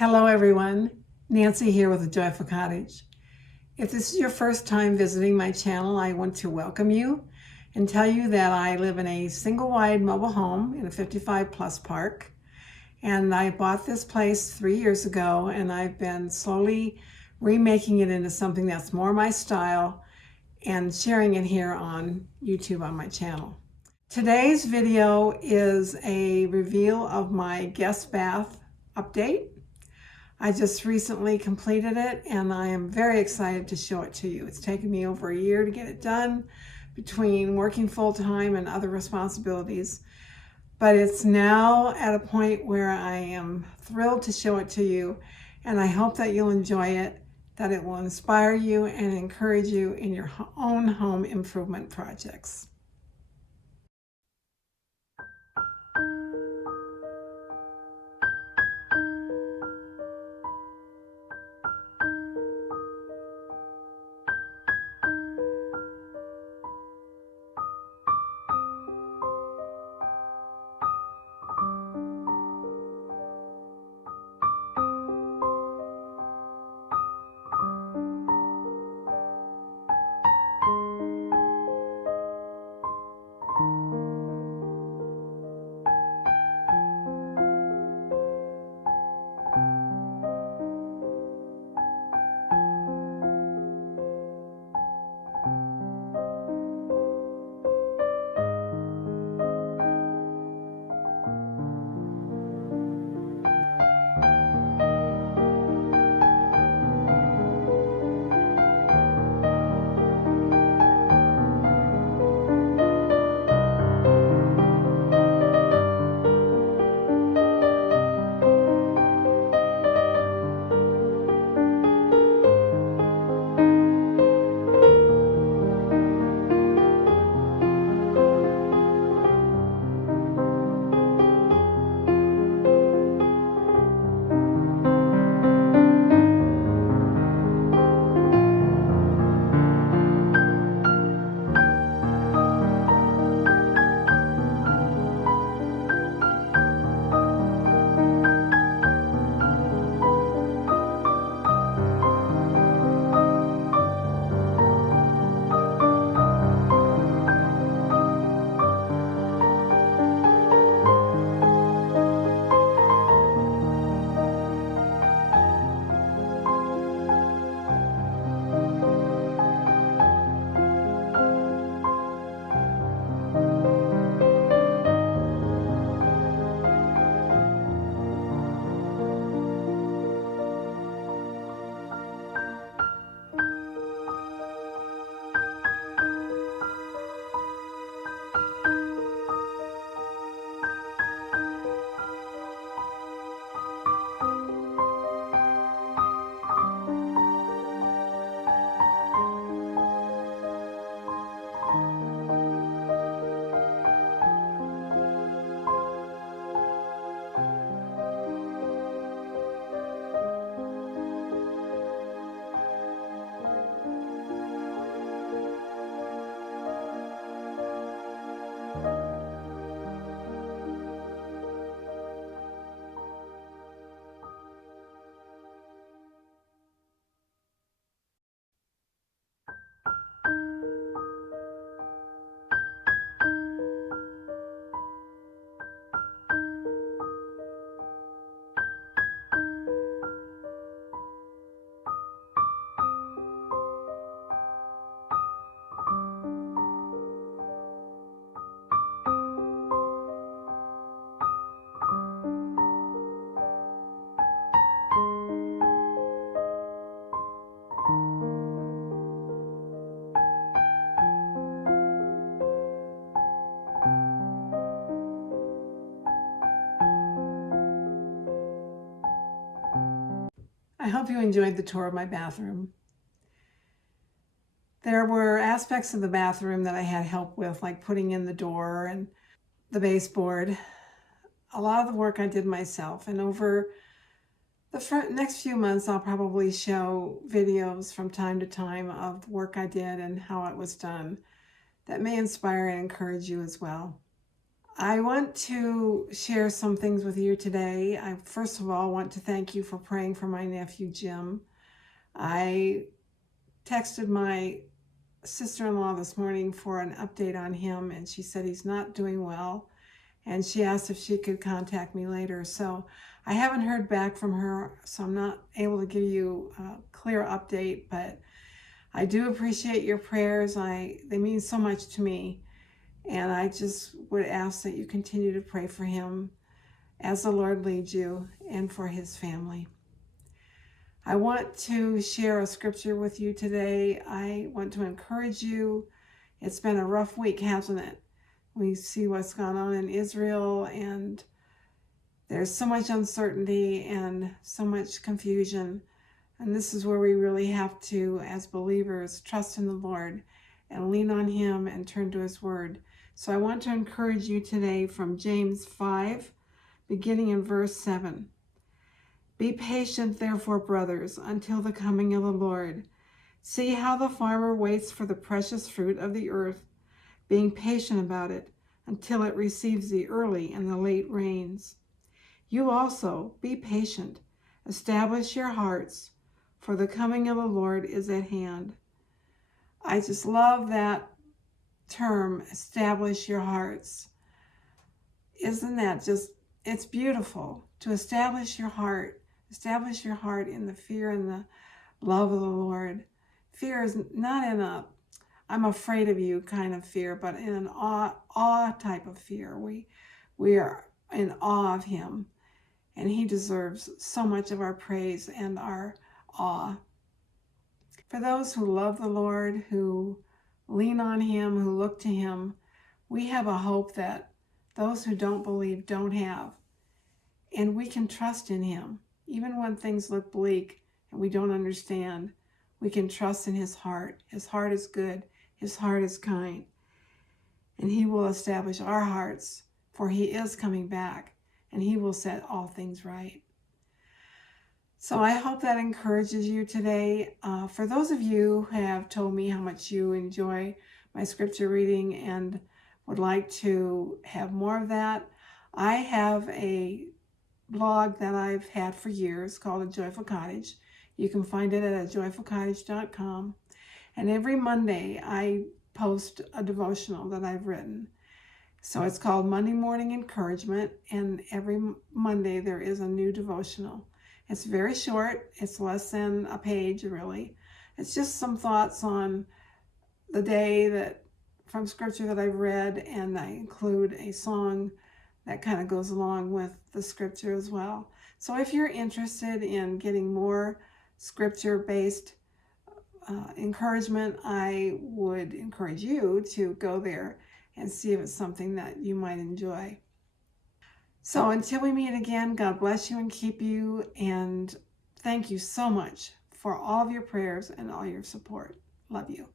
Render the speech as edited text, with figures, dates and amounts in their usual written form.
Hello everyone, Nancy here with A Joyful Cottage. If this is your first time visiting my channel, I want to welcome you and tell you that I live in a single-wide mobile home in a 55-plus park. And I bought this place 3 years ago, and I've been slowly remaking it into something that's more my style and sharing it here on YouTube on my channel. Today's video is a reveal of my guest bath update. I just recently completed it and I am very excited to show it to you. It's taken me over a year to get it done between working full-time and other responsibilities. But it's now at a point where I am thrilled to show it to you, and I hope that you'll enjoy it, that it will inspire you and encourage you in your own home improvement projects. I hope you enjoyed the tour of my bathroom. There were aspects of the bathroom that I had help with, like putting in the door and the baseboard. A lot of the work I did myself, and over the next few months I'll probably show videos from time to time of the work I did and how it was done that may inspire and encourage you as well. I want to share some things with you today. I first of all want to thank you for praying for my nephew Jim. I texted my sister-in-law this morning for an update on him, and she said he's not doing well, and she asked if she could contact me later. So I haven't heard back from her, so I'm not able to give you a clear update, but I do appreciate your prayers. They mean so much to me, and I just would ask that you continue to pray for him as the Lord leads you and for his family. I want to share a scripture with you today. I want to encourage you. It's been a rough week, hasn't it? We see what's gone on in Israel, and there's so much uncertainty and so much confusion. And this is where we really have to, as believers, trust in the Lord and lean on him and turn to his word. So I want to encourage you today from James 5, beginning in verse 7. Be patient, therefore, brothers, until the coming of the Lord. See how the farmer waits for the precious fruit of the earth, being patient about it until it receives the early and the late rains. You also be patient. Establish your hearts, for the coming of the Lord is at hand. I just love that term, establish your hearts. Isn't that just, it's beautiful to establish your heart in the fear and the love of the Lord. Fear is not in a, I'm afraid of you kind of fear, but in an awe type of fear. We are in awe of him, and he deserves so much of our praise and our awe. For those who love the Lord, who lean on him, who look to him, we have a hope that those who don't believe don't have. And we can trust in him. Even when things look bleak and we don't understand, we can trust in his heart. His heart is good. His heart is kind. And he will establish our hearts, for he is coming back, and he will set all things right. So I hope that encourages you today. For those of you who have told me how much you enjoy my scripture reading and would like to have more of that, I have a blog that I've had for years called A Joyful Cottage. You can find it at ajoyfulcottage.com. And every Monday I post a devotional that I've written. So it's called Monday Morning Encouragement, and every Monday there is a new devotional. It's very short. It's less than a page, really. It's just some thoughts on the day from scripture that I've read, and I include a song that kind of goes along with the scripture as well. So if you're interested in getting more scripture-based encouragement, I would encourage you to go there and see if it's something that you might enjoy. So until we meet again, God bless you and keep you, and thank you so much for all of your prayers and all your support. Love you.